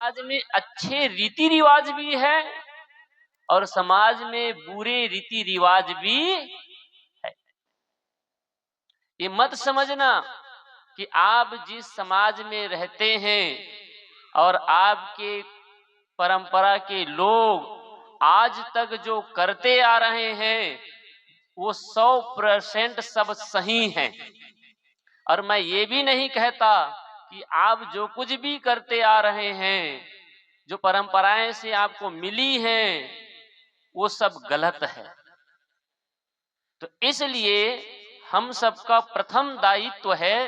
समाज में अच्छे रीति रिवाज भी है और समाज में बुरे रीति रिवाज भी है। ये मत समझना कि आप जिस समाज में रहते हैं और आपके परंपरा के लोग आज तक जो करते आ रहे हैं वो 100% सब सही है। और मैं ये भी नहीं कहता कि आप जो कुछ भी करते आ रहे हैं, जो परंपराएं से आपको मिली हैं, वो सब गलत है। तो इसलिए हम सबका प्रथम दायित्व है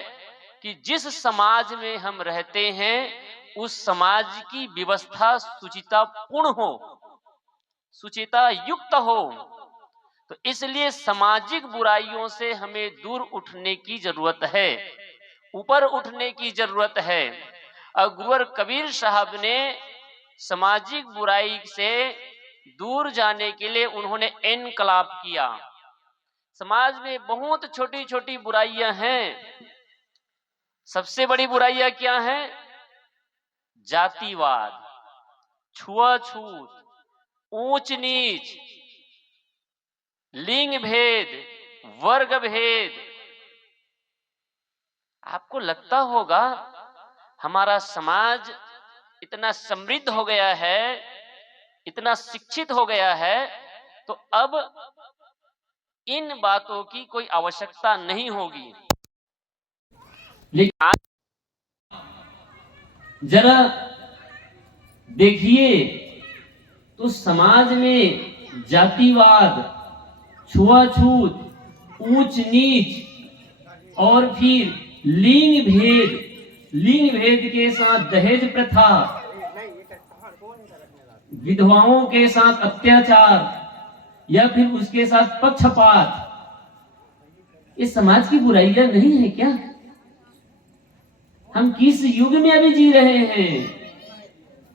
कि जिस समाज में हम रहते हैं उस समाज की व्यवस्था सुचितापूर्ण हो, सुचिता युक्त हो। तो इसलिए सामाजिक बुराइयों से हमें दूर उठने की जरूरत है, ऊपर उठने की जरूरत है। और गुरुवर कबीर साहब ने सामाजिक बुराई से दूर जाने के लिए उन्होंने इनकलाब किया। समाज में बहुत छोटी छोटी बुराइयां हैं। सबसे बड़ी बुराइयां क्या हैं? जातिवाद, छुआछूत, ऊंच नीच, लिंग भेद, वर्ग भेद। आपको लगता होगा हमारा समाज इतना समृद्ध हो गया है, इतना शिक्षित हो गया है, तो अब इन बातों की कोई आवश्यकता नहीं होगी। लेकिन आज जरा देखिए तो समाज में जातिवाद, छुआछूत, ऊंच नीच और फिर लिंग भेद के साथ दहेज प्रथा, विधवाओं के साथ अत्याचार या फिर उसके साथ पक्षपात, ये समाज की बुराइयां नहीं है क्या? हम किस युग में अभी जी रहे हैं?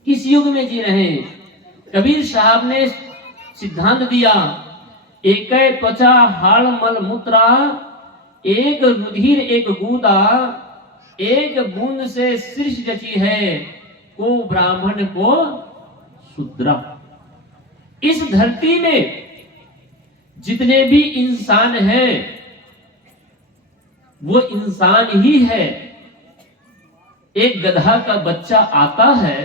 किस युग में जी रहे हैं? कबीर साहब ने सिद्धांत दिया, एक त्वचा हाड़ मल मूत्रा, एक रुधिर एक गूदा, एक बूंद से सृष्टि रची है, को ब्राह्मण को शूद्रा। इस धरती में जितने भी इंसान हैं वो इंसान ही है। एक गधा का बच्चा आता है,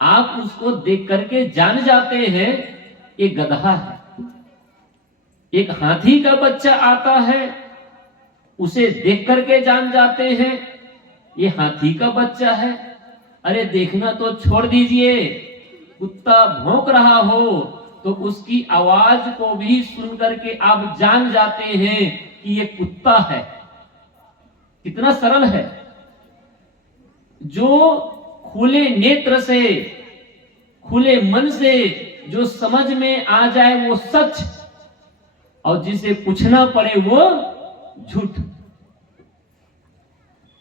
आप उसको देख करके जान जाते हैं ये गधा है। एक हाथी का बच्चा आता है, उसे देख करके जान जाते हैं ये हाथी का बच्चा है। अरे देखना तो छोड़ दीजिए, कुत्ता भौंक रहा हो तो उसकी आवाज को भी सुन करके आप जान जाते हैं कि ये कुत्ता है। कितना सरल है। जो खुले नेत्र से, खुले मन से जो समझ में आ जाए वो सच, और जिसे पूछना पड़े वो झूठ।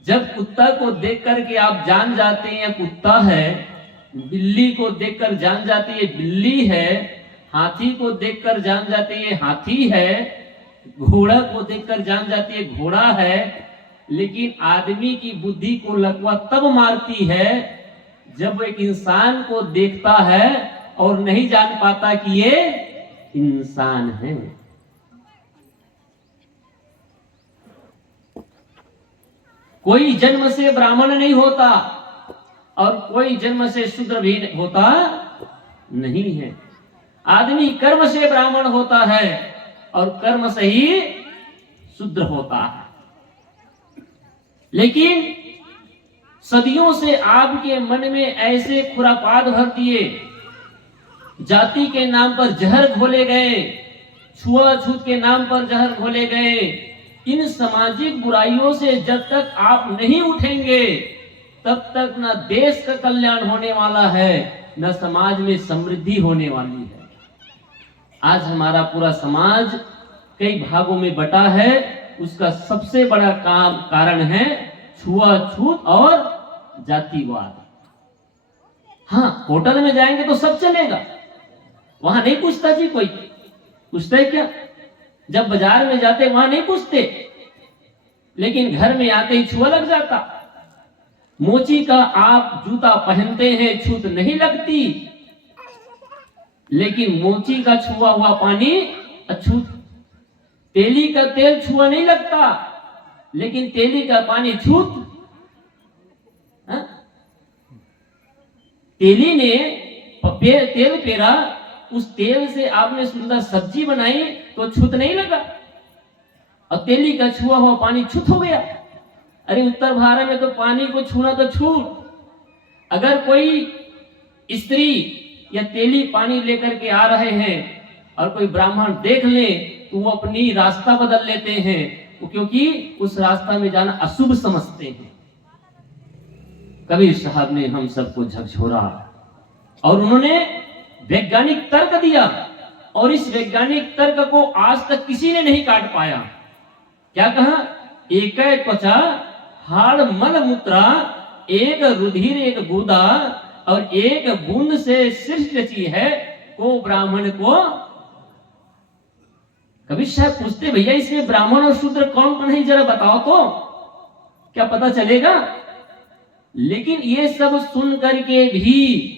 जब कुत्ता को देख करके आप जान जाते हैं कुत्ता है, बिल्ली को देखकर जान जाते हैं बिल्ली है, हाथी को देखकर जान जाते हैं हाथी है, घोड़ा को देखकर जान जाती है घोड़ा है, लेकिन आदमी की बुद्धि को लकवा तब मारती है जब एक इंसान को देखता है और नहीं जान पाता कि ये इंसान है। कोई जन्म से ब्राह्मण नहीं होता और कोई जन्म से शूद्र भी होता नहीं है। आदमी कर्म से ब्राह्मण होता है और कर्म से ही शूद्र होता है। लेकिन सदियों से आपके मन में ऐसे खुरापात भर दिए, जाति के नाम पर जहर घोले गए, छुआछूत के नाम पर जहर घोले गए। इन सामाजिक बुराइयों से जब तक आप नहीं उठेंगे तब तक न देश का कल्याण होने वाला है, न समाज में समृद्धि होने वाली है। आज हमारा पूरा समाज कई भागों में बटा है, उसका सबसे बड़ा कारण है छुआछूत और जातिवाद। हाँ, होटल में जाएंगे तो सब चलेगा, वहां नहीं पूछता जी, कोई पूछता है क्या? जब बाजार में जाते वहां नहीं पूछते, लेकिन घर में आते ही छुआ लग जाता। मोची का आप जूता पहनते हैं, छूत नहीं लगती, लेकिन मोची का छुआ हुआ पानी अछूत। तेली का तेल छुआ नहीं लगता, लेकिन तेली का पानी छूत। तेली ने तेल पेरा, उस तेल से आपने सुंदर सब्जी बनाई तो छूत नहीं लगा, और तेली का छुआ हुआ पानी छूत हो गया। अरे उत्तर भारत में तो पानी को छूना तो छूट। अगर कोई स्त्री या तेली पानी लेकर के आ रहे हैं और कोई ब्राह्मण देख ले तो वो अपनी रास्ता बदल लेते हैं, क्योंकि उस रास्ता में जाना अशुभ समझते हैं। कबीर साहब ने हम सबको झकझोरा और उन्होंने वैज्ञानिक तर्क दिया, और इस वैज्ञानिक तर्क को आज तक किसी ने नहीं काट पाया। क्या कहा? एक त्वचा हाड़ मल मूत्रा, एक रुधिर एक गुदा, और एक बूंद से सृष्टि रची है, को ब्राह्मण को। कबीर साहब पूछते, भैया इसमें ब्राह्मण और शूद्र कौन कौन है, जरा बताओ तो क्या पता चलेगा। लेकिन ये सब सुन करके भी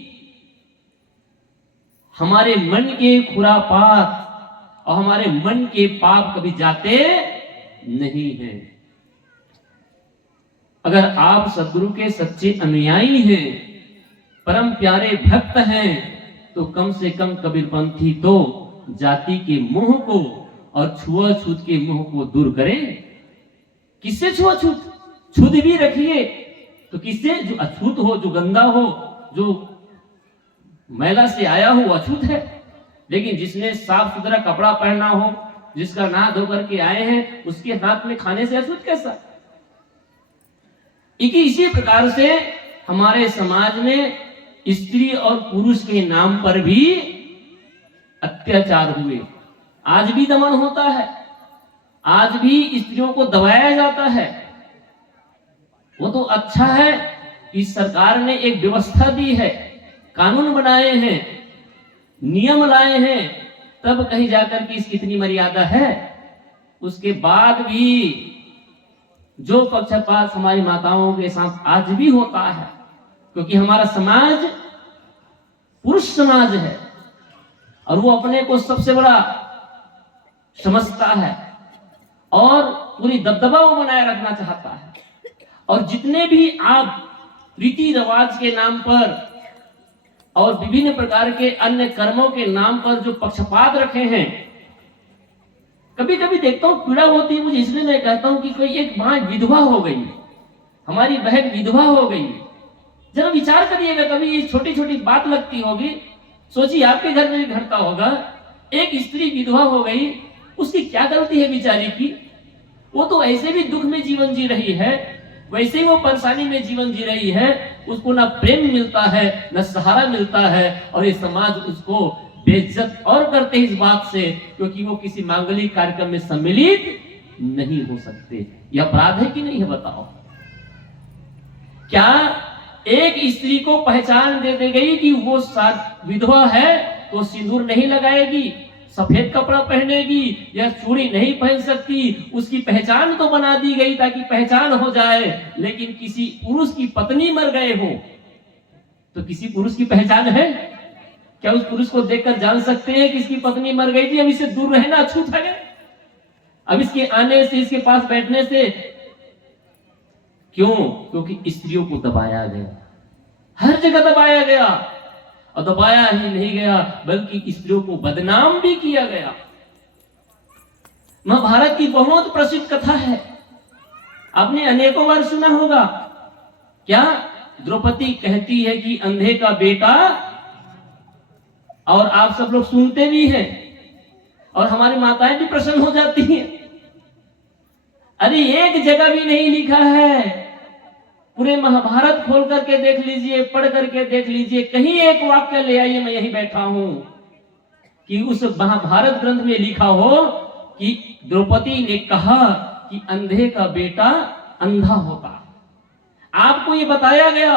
हमारे मन के खुरापात और हमारे मन के पाप कभी जाते नहीं हैं। अगर आप सद्गुरु के सच्चे अनुयायी हैं, परम प्यारे भक्त हैं, तो कम से कम कबीरपंथी तो जाति के मोह को और छुआछूत के मोह को दूर करें। किससे छुआछूत? छूत भी रखिए तो किससे? जो अछूत हो, जो गंदा हो, जो मैला से आया हो, अछूत है। लेकिन जिसने साफ सुथरा कपड़ा पहना हो, जिसका नहा धो करके आए हैं, उसके हाथ में खाने से अछूत कैसा? इसी प्रकार से हमारे समाज में स्त्री और पुरुष के नाम पर भी अत्याचार हुए। आज भी दमन होता है, आज भी स्त्रियों को दबाया जाता है। वो तो अच्छा है कि सरकार ने एक व्यवस्था दी है, कानून बनाए हैं, नियम लाए हैं, तब कहीं जाकर के इसकी इतनी मर्यादा है। उसके बाद भी जो पक्षपात हमारी माताओं के साथ आज भी होता है, क्योंकि हमारा समाज पुरुष समाज है और वो अपने को सबसे बड़ा समझता है और पूरी दबदबा वो बनाए रखना चाहता है। और जितने भी आप रीति रिवाज के नाम पर और विभिन्न प्रकार के अन्य कर्मों के नाम पर जो पक्षपात रखे हैं, कभी कभी देखता हूं पीड़ा होती है मुझे, इसलिए मैं कहता हूं कि कोई एक मां विधवा हो गई, हमारी बहन विधवा हो गई। जरा विचार करिएगा, कभी ये छोटी छोटी बात लगती होगी, सोचिए आपके घर में भी घटता होगा। एक स्त्री विधवा हो गई, उसकी क्या गलती है बेचारी की? वो तो ऐसे भी दुख में जीवन जी रही है, वैसे ही वो परेशानी में जीवन जी रही है। उसको ना प्रेम मिलता है, ना सहारा मिलता है, और ये समाज उसको बेइज्जत और करते इस बात से, क्योंकि वो किसी मांगलिक कार्यक्रम में सम्मिलित नहीं हो सकते। यह अपराध है कि नहीं है बताओ? क्या एक स्त्री को पहचान दे दी गई कि वो विधवा है तो सिंदूर नहीं लगाएगी, सफेद कपड़ा पहनेगी या चूड़ी नहीं पहन सकती, उसकी पहचान तो बना दी गई ताकि पहचान हो जाए। लेकिन किसी पुरुष की पत्नी मर गए हो तो किसी पुरुष की पहचान है क्या? उस पुरुष को देखकर जान सकते हैं कि इसकी पत्नी मर गई थी, अब इससे दूर रहना अछूत है। अब इसके आने से, इसके पास बैठने से क्यों? क्योंकि स्त्रियों को दबाया गया, हर जगह दबाया गया, और दबाया ही नहीं गया बल्कि स्त्रियों को बदनाम भी किया गया। महाभारत की बहुत प्रसिद्ध कथा है, आपने अनेकों बार सुना होगा। क्या? द्रौपदी कहती है कि अंधे का बेटा, और आप सब लोग सुनते भी हैं और हमारी माताएं भी प्रसन्न हो जाती हैं। अरे एक जगह भी नहीं लिखा है, पूरे महाभारत खोल करके देख लीजिए, पढ़ करके देख लीजिए, कहीं एक वाक्य ले आइए, मैं यही बैठा हूं, कि उस महाभारत ग्रंथ में लिखा हो कि द्रौपदी ने कहा कि अंधे का बेटा अंधा होता। आपको ये बताया गया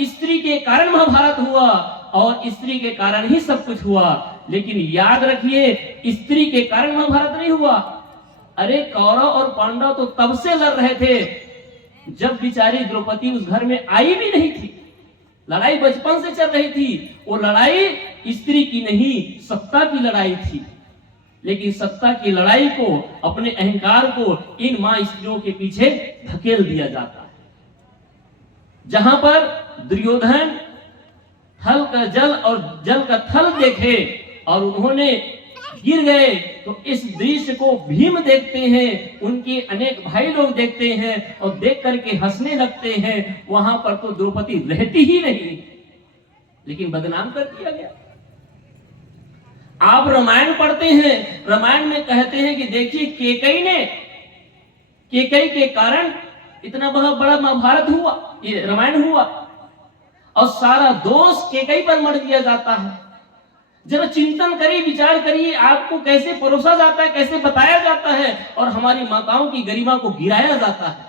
स्त्री के कारण महाभारत हुआ और स्त्री के कारण ही सब कुछ हुआ। लेकिन याद रखिए, स्त्री के कारण महाभारत नहीं हुआ। अरे कौरव और पांडव तो तब से लड़ रहे थे जब बिचारी द्रौपदी उस घर में आई भी नहीं थी, लड़ाई बचपन से चल रही थी, वो लड़ाई स्त्री की नहीं, सत्ता की लड़ाई थी। लेकिन सत्ता की लड़ाई को, अपने अहंकार को इन मां स्त्रियों के पीछे धकेल दिया जाता है। जहां पर दुर्योधन थल का जल और जल का थल देखे और उन्होंने गिर गए, तो इस दृश्य को भीम देखते हैं, उनके अनेक भाई लोग देखते हैं और देख करके हंसने लगते हैं। वहां पर तो द्रौपदी रहती ही नहीं, लेकिन बदनाम कर दिया गया। आप रामायण पढ़ते हैं, रामायण में कहते हैं कि देखिए केकई के कारण इतना बहुत बड़ा महाभारत हुआ, ये रामायण हुआ, और सारा दोष केकई पर मढ़ दिया जाता है। जरा चिंतन करिए, विचार करिए, आपको कैसे परोसा जाता है, कैसे बताया जाता है और हमारी माताओं की गरिमा को गिराया जाता है।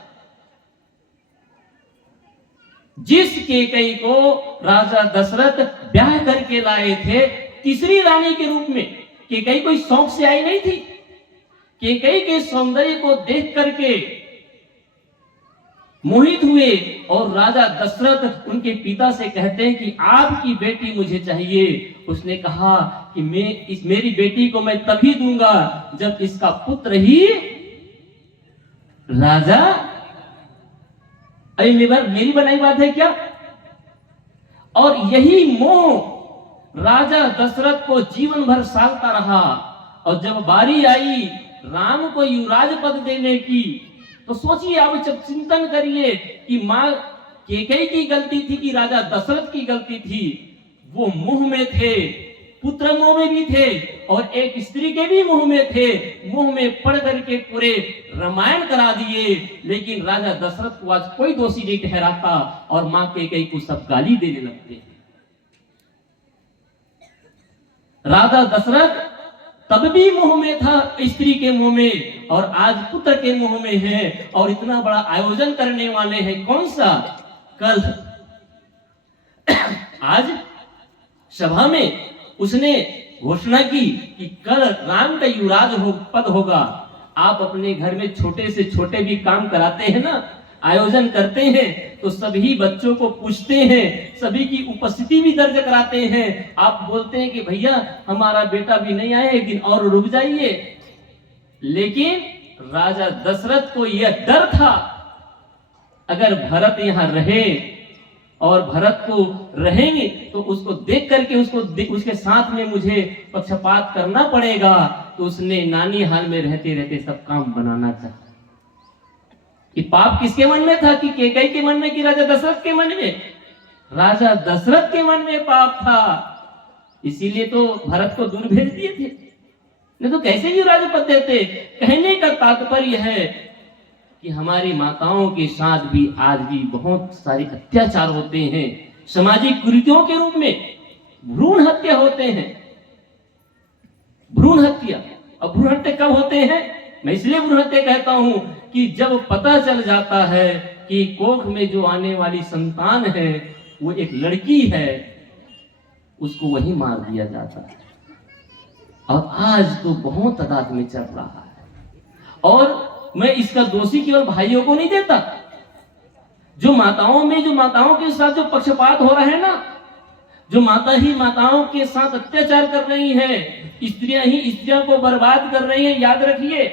जिस केकई को राजा दशरथ ब्याह करके लाए थे तीसरी रानी के रूप में, केकई कोई शौक से आई नहीं थी। केकई के सौंदर्य को देख करके मोहित हुए और राजा दशरथ उनके पिता से कहते हैं कि आपकी बेटी मुझे चाहिए। उसने कहा कि मेरी बेटी को मैं तभी दूंगा जब इसका पुत्र ही राजा। अरे मेरी बनाई बात है क्या? और यही मोह राजा दशरथ को जीवन भर सालता रहा, और जब बारी आई राम को युवराज पद देने की, तो सोचिए, आप जब चिंतन करिए कि मां केकई की गलती थी कि राजा दशरथ की गलती थी। वो मुंह में थे, पुत्र मुंह में भी थे और एक स्त्री के भी मुंह में थे। मुंह में पड़ करके पूरे रामायण करा दिए, लेकिन राजा दशरथ को आज कोई दोषी नहीं ठहराता और मां केकई को सब गाली देने लगते हैं। राजा दशरथ तब भी मुंह में था स्त्री के मुंह में, और आज पुत्र के मुंह में है। और इतना बड़ा आयोजन करने वाले हैं, कौन सा? कल आज सभा में उसने घोषणा की कि कल राम का युवराज पद होगा। आप अपने घर में छोटे से छोटे भी काम कराते हैं ना, आयोजन करते हैं, तो सभी बच्चों को पूछते हैं, सभी की उपस्थिति भी दर्ज कराते हैं। आप बोलते हैं कि भैया हमारा बेटा भी नहीं आया, एक दिन और रुक जाइए। लेकिन राजा दशरथ को यह डर था, अगर भरत यहां रहे और भरत को रहेंगे तो उसको देख करके उसके साथ में मुझे पक्षपात करना पड़ेगा। तो उसने नानी हाल में रहते रहते सब काम बनाना चाहा। कि पाप किसके मन में था? कि केकई के मन में कि राजा दशरथ के मन में? राजा दशरथ के मन में पाप था, इसीलिए तो भरत को दूर भेज दिए थे, नहीं तो कैसे युवराज पद देते। कहने का तात्पर्य है कि हमारी माताओं के साथ भी आज भी बहुत सारे अत्याचार होते हैं, सामाजिक कुरीतियों के रूप में भ्रूण हत्या होते हैं। भ्रूण हत्या, और भ्रूण हत्या कब होते हैं? मैं इसलिए भ्रूण हत्या कहता हूं कि जब पता चल जाता है कि कोख में जो आने वाली संतान है वो एक लड़की है, उसको वही मार दिया जाता है। और आज तो बहुत तादाद में चल रहा है। और मैं इसका दोषी केवल भाइयों को नहीं देता, जो माताओं के साथ जो पक्षपात हो रहा है ना, जो माता ही माताओं के साथ अत्याचार कर रही है, स्त्रियां ही स्त्रियों को बर्बाद कर रही हैं। याद रखिए,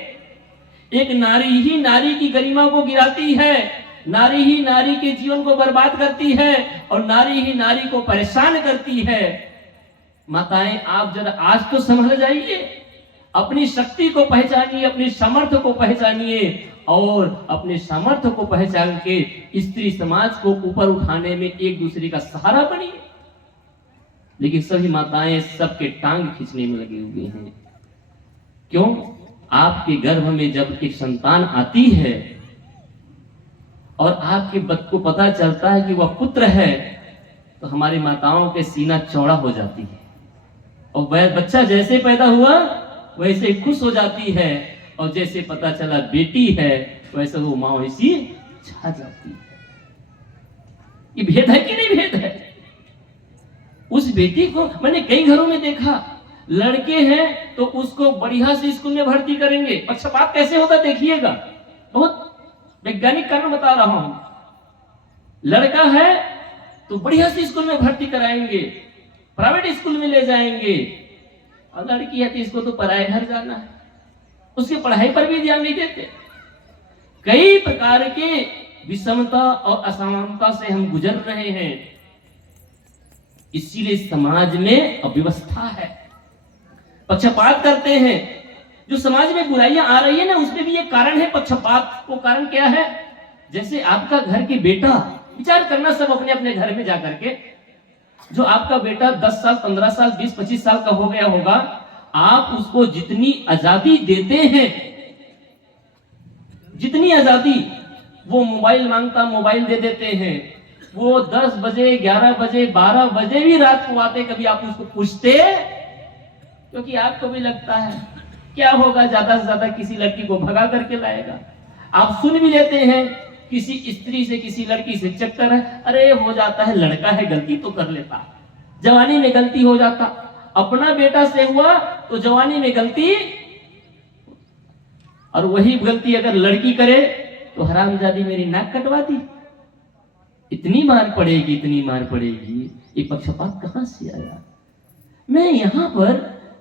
एक नारी ही नारी की गरिमा को गिराती है, नारी ही नारी के जीवन को बर्बाद करती है और नारी ही नारी को परेशान करती है। माताएं, आप जरा आज तो समझ जाइए, अपनी शक्ति को पहचानिए, अपनी सामर्थ्य को पहचानिए और अपने सामर्थ्य को पहचान के स्त्री समाज को ऊपर उठाने में एक दूसरे का सहारा बनिए। लेकिन सभी माताएं सबके टांग खींचने में लगे हुए हैं। क्यों? आपके गर्भ में जब एक संतान आती है और आपके बच्चे को पता चलता है कि वह पुत्र है, तो हमारी माताओं के सीना चौड़ा हो जाती है और वह बच्चा जैसे पैदा हुआ वैसे खुश हो जाती है, और जैसे पता चला बेटी है वैसे वो माँ वैसी छा जाती है। ये भेद है कि नहीं भेद है? उस बेटी को मैंने कई घरों में देखा, लड़के हैं तो उसको बढ़िया से स्कूल में भर्ती करेंगे। पक्षपात कैसे होता देखिएगा, बहुत वैज्ञानिक कारण बता रहा हूं। लड़का है तो बढ़िया से स्कूल में भर्ती कराएंगे, प्राइवेट स्कूल में ले जाएंगे, और लड़की है तो इसको तो पराए घर जाना है, उसकी पढ़ाई पर भी ध्यान नहीं देते। कई प्रकार के विषमता और असमानता से हम गुजर रहे हैं, इसीलिए समाज में अव्यवस्था है, पक्षपात करते हैं। जो समाज में बुराइयां आ रही है ना, उसमें भी ये कारण है पक्षपात। को कारण क्या है? जैसे आपका घर के बेटा, विचार करना सब अपने अपने घर में जाकर के, जो आपका बेटा 10 साल 15 साल 20-25 साल का हो गया होगा, आप उसको जितनी आजादी देते हैं, जितनी आजादी, वो मोबाइल मांगता मोबाइल दे देते हैं। वो 10 बजे 11 बजे 12 बजे भी रात को आते, कभी आप उसको पूछते? क्योंकि आपको भी लगता है क्या होगा, ज्यादा से ज्यादा किसी लड़की को भगा करके लाएगा। आप सुन भी लेते हैं किसी स्त्री से किसी लड़की से चक्कर है, अरे हो जाता है, लड़का है गलती तो कर लेता, जवानी में गलती हो जाता। अपना बेटा से हुआ तो जवानी में गलती, और वही गलती अगर लड़की करे तो हरामजादी मेरी नाक कटवा दी, इतनी मार पड़ेगी, इतनी मार पड़ेगी। ये पक्षपात कहां से आया? मैं यहां पर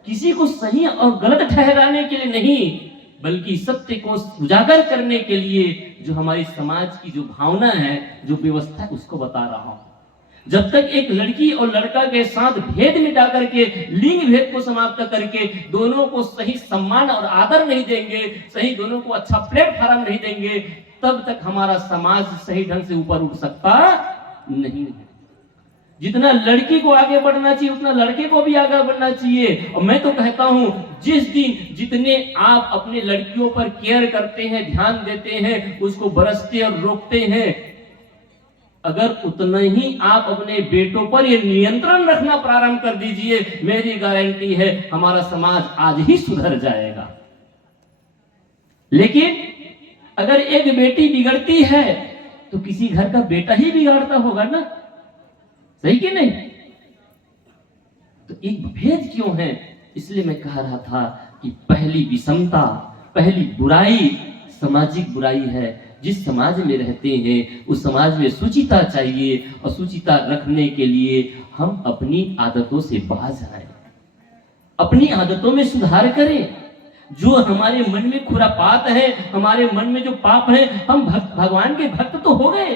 किसी को सही और गलत ठहराने के लिए नहीं, बल्कि सत्य को उजागर करने के लिए जो हमारी समाज की जो भावना है, जो व्यवस्था है, उसको बता रहा हूं। जब तक एक लड़की और लड़का के साथ भेद मिटा करके, लिंग भेद को समाप्त करके दोनों को सही सम्मान और आदर नहीं देंगे, सही दोनों को अच्छा प्लेटफॉर्म नहीं देंगे, तब तक हमारा समाज सही ढंग से ऊपर उठ सकता नहीं है। जितना लड़की को आगे बढ़ना चाहिए उतना लड़के को भी आगे बढ़ना चाहिए। और मैं तो कहता हूं, जिस दिन जितने आप अपने लड़कियों पर केयर करते हैं, ध्यान देते हैं, उसको बरसते और रोकते हैं, अगर उतना ही आप अपने बेटों पर ये नियंत्रण रखना प्रारंभ कर दीजिए, मेरी गारंटी है हमारा समाज आज ही सुधर जाएगा। लेकिन अगर एक बेटी बिगड़ती है तो किसी घर का बेटा ही बिगाड़ता होगा ना, सही कि नहीं? तो एक भेद क्यों है? इसलिए मैं कह रहा था कि पहली विषमता, पहली बुराई सामाजिक बुराई है। जिस समाज में रहते हैं उस समाज में शुचिता चाहिए, और शुचिता रखने के लिए हम अपनी आदतों से बाज आए, अपनी आदतों में सुधार करें। जो हमारे मन में खुरापात है, हमारे मन में जो पाप है, हम भगवान के भक्त तो हो गए।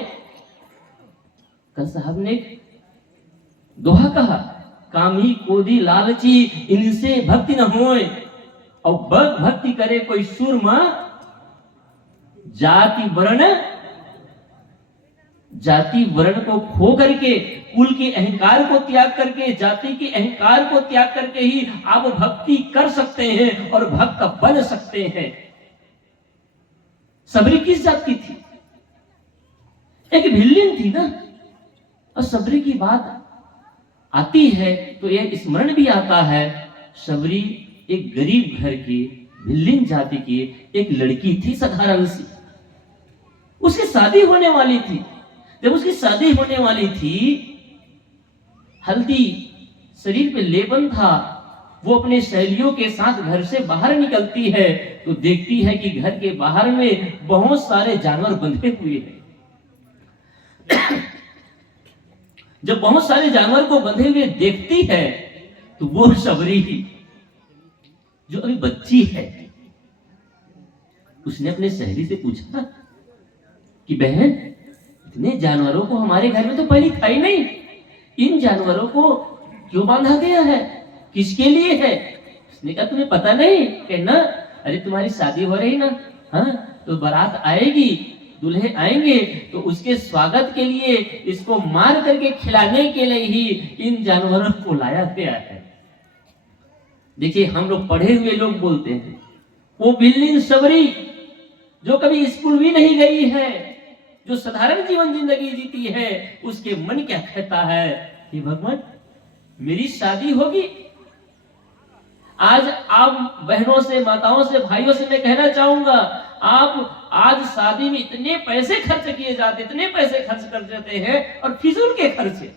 कल साहब ने दोहा कहा, कामी क्रोधी लालची इनसे भक्ति न होए, और भक्ति करे कोई सूरमा, जाति वर्ण को खो करके, कुल के अहंकार को त्याग करके, जाति के अहंकार को त्याग करके ही आप भक्ति कर सकते हैं और भक्त बन सकते हैं। सबरी किस जात की थी? एक भिल्लिन थी ना। और सबरी की बात आती है तो यह स्मरण भी आता है, सबरी एक गरीब घर की भिल्लिन जाति की एक लड़की थी, साधारण सी। उसकी शादी होने वाली थी। जब उसकी शादी होने वाली थी, हल्दी शरीर पे लेपन था, वो अपने सहेलियों के साथ घर से बाहर निकलती है तो देखती है कि घर के बाहर में बहुत सारे जानवर बंधे हुए हैं। जब बहुत सारे जानवर को बंधे हुए देखती है तो वो सबरी जो अभी बच्ची है, उसने अपने सहेली से पूछा कि बहन, इतने जानवरों को हमारे घर में तो पहले था ही नहीं, इन जानवरों को क्यों बांधा गया है, किसके लिए है? उसने कहा तुम्हें पता नहीं? कहना अरे तुम्हारी शादी हो रही ना, हाँ, तो बारात आएगी, दूल्हे आएंगे, तो उसके स्वागत के लिए इसको मार करके खिलाने के लिए ही इन जानवरों को लाया गया है। देखिए, हम लोग पढ़े हुए लोग बोलते हैं, वो बिल्लिन सबरी जो कभी स्कूल भी नहीं गई है, जो साधारण जीवन जिंदगी जीती है, उसके मन क्या कहता है कि भगवान मेरी शादी होगी। आज आप बहनों से, माताओं से, भाइयों से मैं कहना चाहूंगा, आप आज शादी में इतने पैसे खर्च किए जाते, इतने पैसे खर्च कर देते हैं, और फिजूल के खर्चे।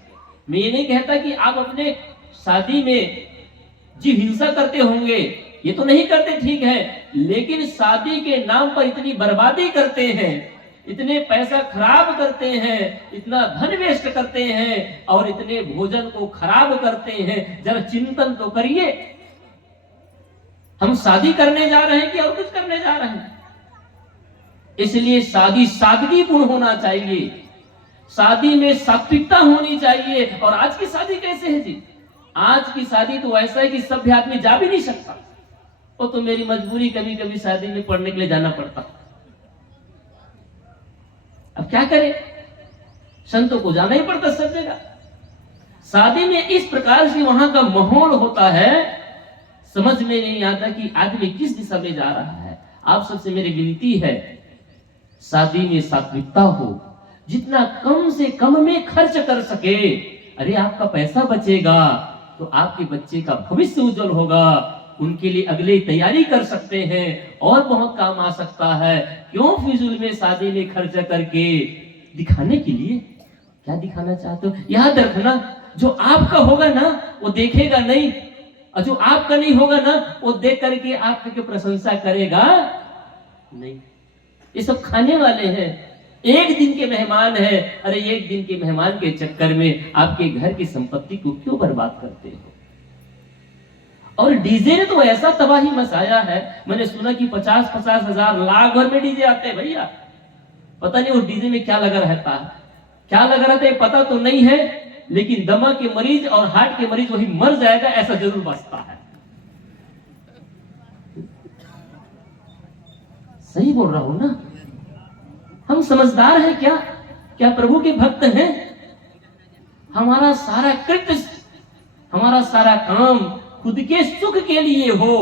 मैं ये नहीं कहता कि आप अपने शादी में जीव हिंसा करते होंगे, ये तो नहीं करते, ठीक है, लेकिन शादी के नाम पर इतनी बर्बादी करते हैं, इतने पैसा खराब करते हैं, इतना धन वेस्ट करते हैं और इतने भोजन को खराब करते हैं। जरा चिंतन तो करिए, हम शादी करने जा रहे हैं कि और कुछ करने जा रहे हैं? इसलिए शादी सादगीपूर्ण होना चाहिए, शादी में सात्विकता होनी चाहिए। और आज की शादी कैसे है जी? आज की शादी तो ऐसा है कि सभ्य आदमी जा भी नहीं सकता। वो तो मेरी मजबूरी, कभी कभी शादी में पढ़ने के लिए जाना पड़ता, अब क्या करें, संतों को जाना ही पड़ता सब जगह। शादी में इस प्रकार से वहां का माहौल होता है, समझ में नहीं आता कि आदमी किस दिशा में जा रहा है। आप सबसे मेरी विनती है, शादी में सात्विकता हो, जितना कम से कम में खर्च कर सके। अरे आपका पैसा बचेगा तो आपके बच्चे का भविष्य उज्जवल होगा, उनके लिए अगले तैयारी कर सकते हैं और बहुत काम आ सकता है। क्यों फिजूल में शादी में खर्च करके दिखाने के लिए? क्या दिखाना चाहते हो? याद रखना, जो आपका होगा ना वो देखेगा नहीं, और जो आपका नहीं होगा ना वो देख करके आपकी प्रशंसा करेगा नहीं। ये सब खाने वाले हैं, एक दिन के मेहमान है। अरे एक दिन के मेहमान के चक्कर में आपके घर की संपत्ति को क्यों बर्बाद करते हो? और डीजे ने तो ऐसा तबाही मचाया है, मैंने सुना कि 50-50 हजार लाख भर में डीजे आते हैं भैया। पता नहीं उस डीजे में क्या लगा रहता है, क्या लगा रहता है पता तो नहीं है, लेकिन दमा के मरीज और हार्ट के मरीज वही मर जाएगा ऐसा जरूर बचता है। सही बोल रहा हूं ना? हम समझदार हैं क्या? क्या प्रभु के भक्त हैं? हमारा सारा कृत्य, हमारा सारा काम खुद के सुख के लिए हो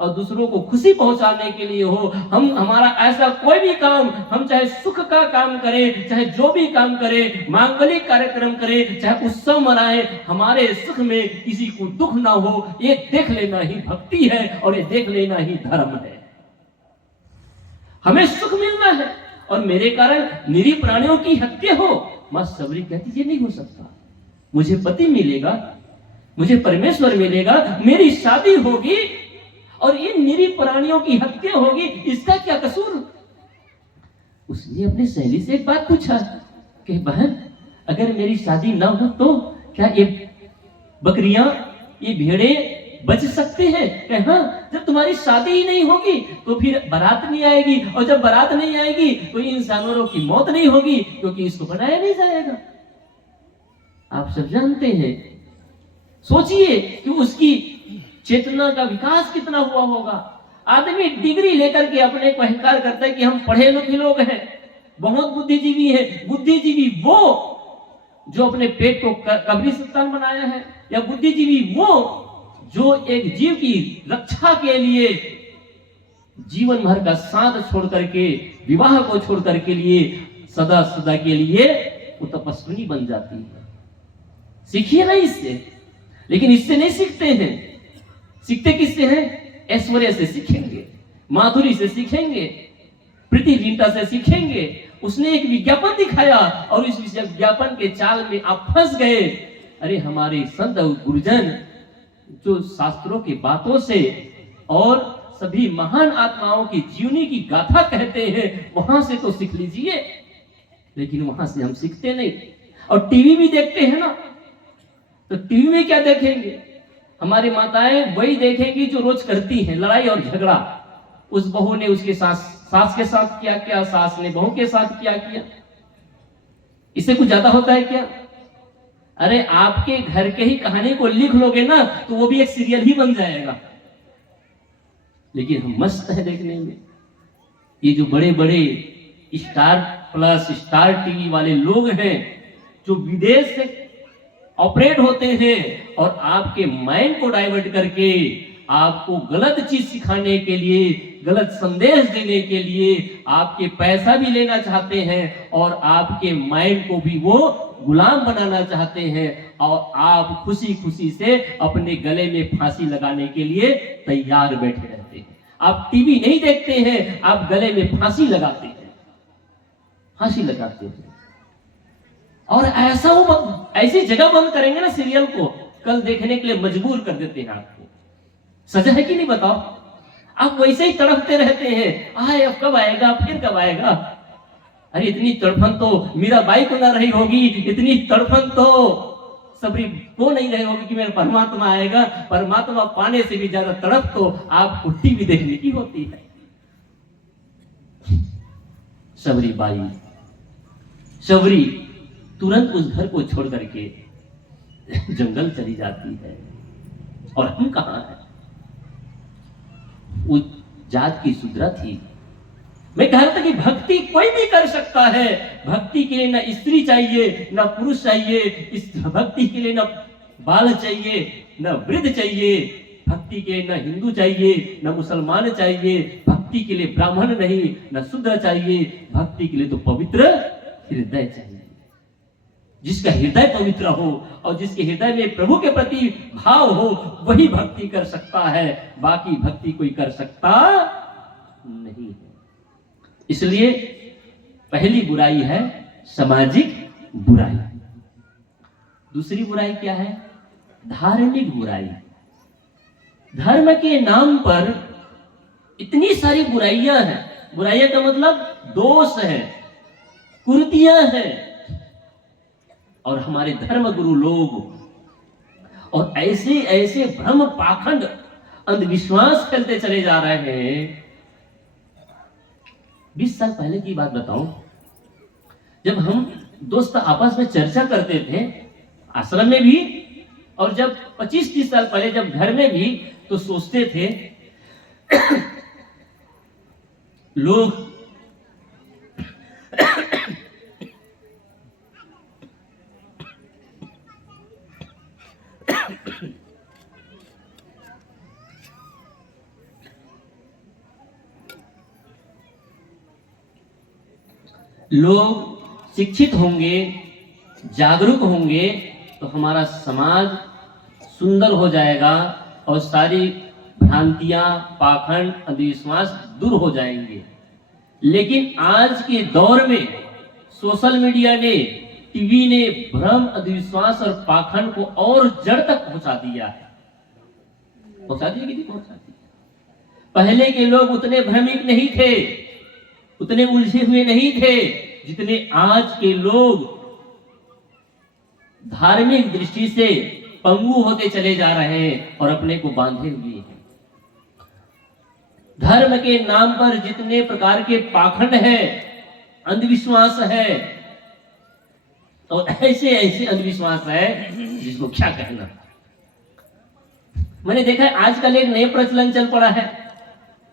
और दूसरों को खुशी पहुंचाने के लिए हो। हमारा ऐसा कोई भी काम, हम चाहे सुख का काम करें, चाहे जो भी काम करें, मांगलिक कार्यक्रम करें, चाहे उत्सव मनाएं, हमारे सुख में किसी को दुख ना हो, ये देख लेना ही भक्ति है और ये देख लेना ही धर्म है। हमें सुख मिलना है और मेरे कारण निरीह प्राणियों की हत्या हो। मां सबरी कहती ये नहीं हो सकता, मुझे पति मिलेगा, मुझे परमेश्वर मिलेगा, मेरी शादी होगी और इन निरीह प्राणियों की हत्या होगी, इसका क्या कसूर? उसने अपनी सहेली से एक बात पूछा कि बहन अगर मेरी शादी ना हो तो क्या ये बकरियां, ये भेड़े बच सकते हैं? हाँ, जब तुम्हारी शादी ही नहीं होगी तो फिर बारात नहीं आएगी, और जब बारात नहीं आएगी तो इन जानवरों की मौत नहीं होगी, क्योंकि इसको बनाया नहीं जाएगा। आप सब जानते हैं, सोचिए कि उसकी चेतना का विकास कितना हुआ होगा। आदमी डिग्री लेकर के अपने को अहंकार करता है कि हम पढ़े लिखे लोग हैं, बहुत बुद्धिजीवी हैं। बुद्धिजीवी वो जो अपने पेट को कब्रिस्तान बनाया है, या बुद्धिजीवी वो जो एक जीव की रक्षा के लिए जीवन भर का साथ छोड़ करके, विवाह को छोड़ करके लिए सदा सदा के लिए वो तपस्विनी बन जाती है। सीखिए ना इससे, लेकिन इससे नहीं सीखते हैं। सीखते किससे हैं? ऐश्वर्य से सीखेंगे, माधुरी से सीखेंगे, प्रतिभीता से सीखेंगे। उसने एक विज्ञापन दिखाया और इस विज्ञापन के चाल में आप फंस गए। अरे हमारे संत गुरुजन जो शास्त्रों की बातों से और सभी महान आत्माओं की जीवनी की गाथा कहते हैं, वहां से तो सीख लीजिए, लेकिन वहां से हम सीखते नहीं। और टीवी भी देखते हैं ना, तो टीवी में क्या देखेंगे? हमारी माताएं वही देखेंगी जो रोज करती हैं, लड़ाई और झगड़ा। उस बहू ने उसके सास के साथ क्या किया, सास ने बहू के साथ क्या किया। इससे कुछ ज्यादा होता है क्या? अरे आपके घर के ही कहानी को लिख लोगे ना तो वो भी एक सीरियल ही बन जाएगा। लेकिन हम मस्त है देखने में। ये जो बड़े बड़े स्टार प्लस, स्टार टीवी वाले लोग हैं जो विदेश से ऑपरेट होते हैं और आपके माइंड को डाइवर्ट करके आपको गलत चीज सिखाने के लिए, गलत संदेश देने के लिए आपके पैसा भी लेना चाहते हैं और आपके माइंड को भी वो गुलाम बनाना चाहते हैं, और आप खुशी खुशी से अपने गले में फांसी लगाने के लिए तैयार बैठे रहते हैं। आप टीवी नहीं देखते हैं, आप गले में फांसी लगाते हैं, फांसी लगाते हैं। और ऐसा वो ऐसी जगह बंद करेंगे ना सीरियल को, कल देखने के लिए मजबूर कर देते हैं आपको। सजा है कि नहीं बताओ? आप वैसे ही तड़पते रहते हैं, आए अब कब आएगा, फिर कब आएगा। अरे इतनी तड़फन तो मीराबाई को ना रही होगी, इतनी तड़फन तो सबरी को नहीं रही होगी कि मेरा परमात्मा आएगा। परमात्मा पाने से भी ज्यादा तड़प तो आपको टीवी देखने की होती है। सबरी बाई, सबरी तुरंत उस घर को छोड़ करके जंगल चली जाती है। और हम कहां हैं? उस जात की शूद्रा थी। मैं कह रहा था कि भक्ति कोई भी कर सकता है। भक्ति के लिए ना स्त्री चाहिए, ना पुरुष चाहिए। इस भक्ति के लिए ना बाल चाहिए, ना वृद्ध चाहिए। भक्ति के लिए ना हिंदू चाहिए, ना मुसलमान चाहिए। भक्ति के लिए ब्राह्मण नहीं, ना शूद्र चाहिए। भक्ति के लिए तो पवित्र हृदय चाहिए। जिसका हृदय पवित्र हो और जिसके हृदय में प्रभु के प्रति भाव हो, वही भक्ति कर सकता है। बाकी भक्ति कोई कर सकता नहीं है। इसलिए पहली बुराई है सामाजिक बुराई। दूसरी बुराई क्या है? धार्मिक बुराई। धर्म के नाम पर इतनी सारी बुराइयां हैं। बुराइयां का मतलब दोष है, कुरीतियां हैं। और हमारे धर्म गुरु लोग और ऐसे ऐसे भ्रम पाखंड अंधविश्वास फैलते चले जा रहे हैं। 20 साल पहले की बात बताऊं, जब हम दोस्त आपस में चर्चा करते थे आश्रम में भी, और जब 25-30 साल पहले जब घर में भी, तो सोचते थे लोग लोग शिक्षित होंगे, जागरूक होंगे, तो हमारा समाज सुंदर हो जाएगा और सारी भ्रांतियां, पाखंड, अंधविश्वास दूर हो जाएंगे। लेकिन आज के दौर में सोशल मीडिया ने, टीवी ने भ्रम, अंधविश्वास और पाखंड को और जड़ तक पहुंचा दिया है। पहुंचा दिया कि नहीं पहुंचा दिया? पहले के लोग उतने भ्रमिक नहीं थे, उतने उलझे हुए नहीं थे जितने आज के लोग धार्मिक दृष्टि से पंगु होते चले जा रहे हैं और अपने को बांधे हुए हैं। धर्म के नाम पर जितने प्रकार के पाखंड है, अंधविश्वास है, और ऐसे ऐसे अंधविश्वास है जिसको क्या कहना। मैंने देखा है आजकल एक नया प्रचलन चल पड़ा है,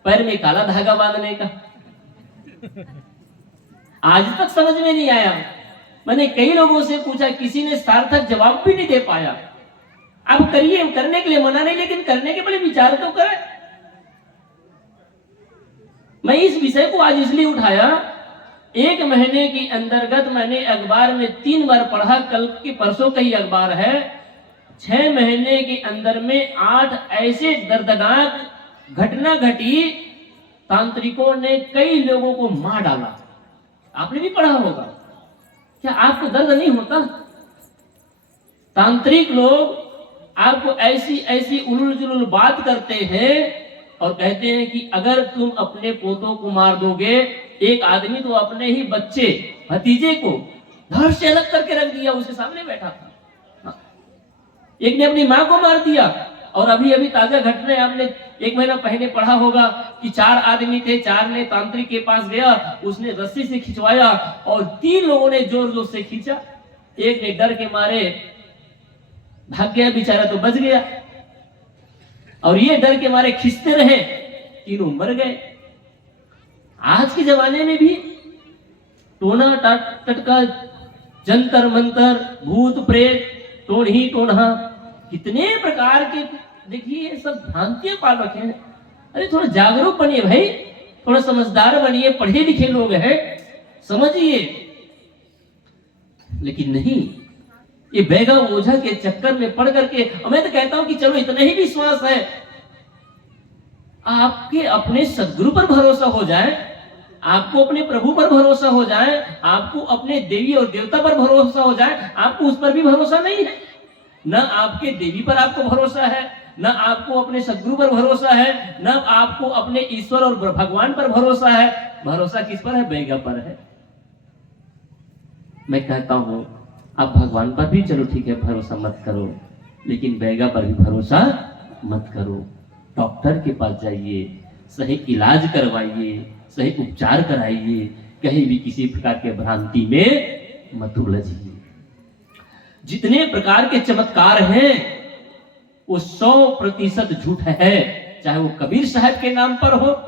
पैर में काला धागा बांधने का। आज तक समझ में नहीं आया। मैंने कई लोगों से पूछा, किसी ने सार्थक जवाब भी नहीं दे पाया। अब करिए, करने के लिए मना नहीं, लेकिन करने के पहले विचार तो करें। मैं इस विषय को आज इसलिए उठाया, 1 महीने के अंतर्गत मैंने अखबार में 3 बार पढ़ा, कल के परसों का ही अखबार है। 6 महीने के अंदर में 8 ऐसे दर्दनाक घटना घटी, तांत्रिकों ने कई लोगों को मार डाला। आपने भी पढ़ा होगा। क्या आपको दर्द नहीं होता? तांत्रिक लोग आपको ऐसी ऐसी उलूल जुलूल बात करते हैं और कहते हैं कि अगर तुम अपने पोतों को मार दोगे, एक आदमी तो अपने ही बच्चे, भतीजे को धड़ से अलग करके रख दिया, उसके सामने बैठा था। एक ने अपनी मां को मार दिया। और अभी अभी ताजा घटना आपने 1 महीना पहले पढ़ा होगा कि 4 आदमी थे, 4 ने तांत्रिक के पास गया, उसने रस्सी से खिंचवाया और 3 लोगों ने जोर जोर से खींचा। एक ने डर के मारे भाग गया, बेचारा तो बच गया, और ये डर के मारे खींचते रहे, तीनों मर गए। आज के जमाने में भी टोना टटका, जंतर मंतर, भूत प्रेत, टोनही टोनहा, कितने प्रकार के, देखिए ये सब भ्रांतियां पाल रखे हैं। अरे थोड़ा जागरूक बनिए भाई, थोड़ा समझदार बनिए, पढ़े लिखे लोग हैं, समझिए। लेकिन नहीं, ये बैगा ओझा के चक्कर में पड़ करके, मैं तो कहता हूं कि चलो इतना ही विश्वास है, आपके अपने सदगुरु पर भरोसा हो जाए, आपको अपने प्रभु पर भरोसा हो जाए, आपको अपने देवी और देवता पर भरोसा हो जाए। आपको उस पर भी भरोसा नहीं है, न आपके देवी पर आपको भरोसा है, न आपको अपने सदगुरु पर भरोसा है, न आपको अपने ईश्वर और भगवान पर भरोसा है। भरोसा किस पर है? बैगा पर है। मैं कहता हूं आप भगवान पर भी चलो ठीक है भरोसा मत करो, लेकिन बैगा पर भी भरोसा मत करो। डॉक्टर के पास जाइए, सही इलाज करवाइए, सही उपचार कराइए, कहीं भी किसी प्रकार के भ्रांति में मत उलझिए। जितने प्रकार के चमत्कार हैं वो 100% झूठ है, चाहे वो कबीर साहब के नाम पर हो।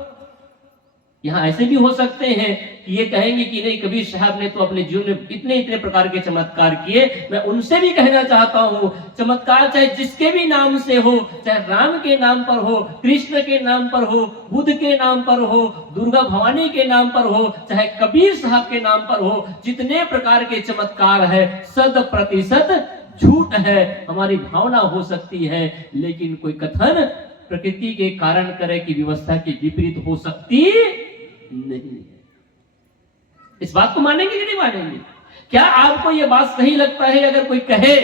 यहाँ ऐसे भी हो सकते हैं कि ये कहेंगे कि नहीं कबीर साहब ने तो अपने जीवन में इतने प्रकार के चमत्कार किए। मैं उनसे भी कहना चाहता हूँ चमत्कार चाहे जिसके भी नाम से हो, चाहे राम के नाम पर हो, कृष्ण के नाम पर हो, बुद्ध के नाम पर हो, दुर्गा भवानी के नाम पर हो, चाहे कबीर साहब के नाम पर हो, जितने प्रकार के चमत्कार है 100% झूठ है। हमारी भावना हो सकती है, लेकिन कोई कथन प्रकृति के कारण करे की व्यवस्था के विपरीत हो सकती नहीं। इस बात को मानेंगे कि नहीं मानेंगे? क्या आपको यह बात सही लगता है अगर कोई कहे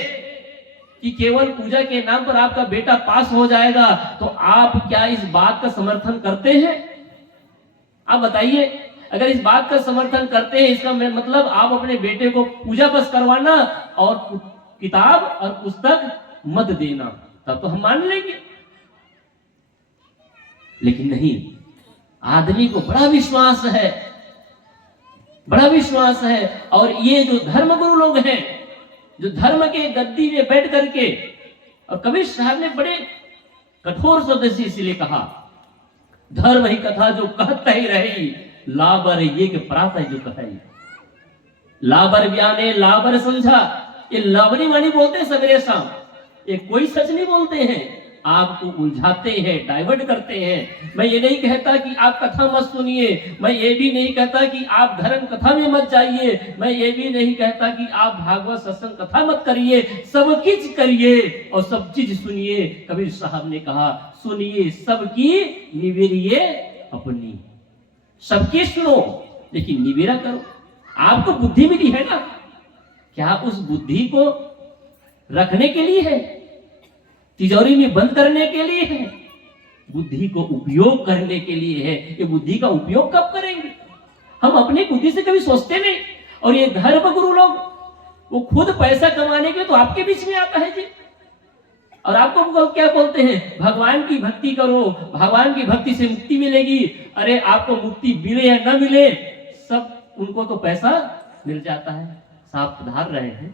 कि केवल पूजा के नाम पर आपका बेटा पास हो जाएगा, तो आप क्या इस बात का समर्थन करते हैं? आप बताइए, अगर इस बात का समर्थन करते हैं इसका मतलब आप अपने बेटे को पूजा बस करवाना और किताब और पुस्तक मत देना, तब तो हम मान लेंगे। लेकिन नहीं, आदमी को बड़ा विश्वास है, बड़ा विश्वास है। और ये जो धर्मगुरु लोग हैं, जो धर्म के गद्दी में बैठ करके, और कबीर साहब ने बड़े कठोर शब्द से इसलिए कहा, धर्म ही कथा जो कहता ही रही, लाबर ये के प्रात जो कही, लाबर बयाने लाबर समझा। ये लावनी वाणी बोलते हैं सवेरे शाम, ये कोई सच नहीं बोलते हैं, आपको उलझाते हैं, डाइवर्ट करते हैं। मैं ये नहीं कहता कि आप कथा मत सुनिए, मैं ये भी नहीं कहता कि आप धर्म कथा में मत जाइए, मैं ये भी नहीं कहता कि आप भागवत सत्संग कथा मत करिए, सब चीज करिए और सब चीज सुनिए। कबीर साहब ने कहा सुनिए सबकी निवेरिए अपनी, सबकी सुनो लेकिन निवेरा करो। आपको बुद्धि मिली है ना, क्या उस बुद्धि को रखने के लिए है, तिजोरी में बंद करने के लिए है? बुद्धि को उपयोग करने के लिए है। ये बुद्धि का उपयोग कब करेंगे? हम अपनी बुद्धि से कभी सोचते नहीं। और ये धर्म गुरु लोग वो खुद पैसा कमाने के तो आपके बीच में आता है जी, और आपको क्या बोलते हैं, भगवान की भक्ति करो, भगवान की भक्ति से मुक्ति मिलेगी। अरे आपको मुक्ति मिले या न मिले, सब उनको तो पैसा मिल जाता है। साफ पधार रहे हैं।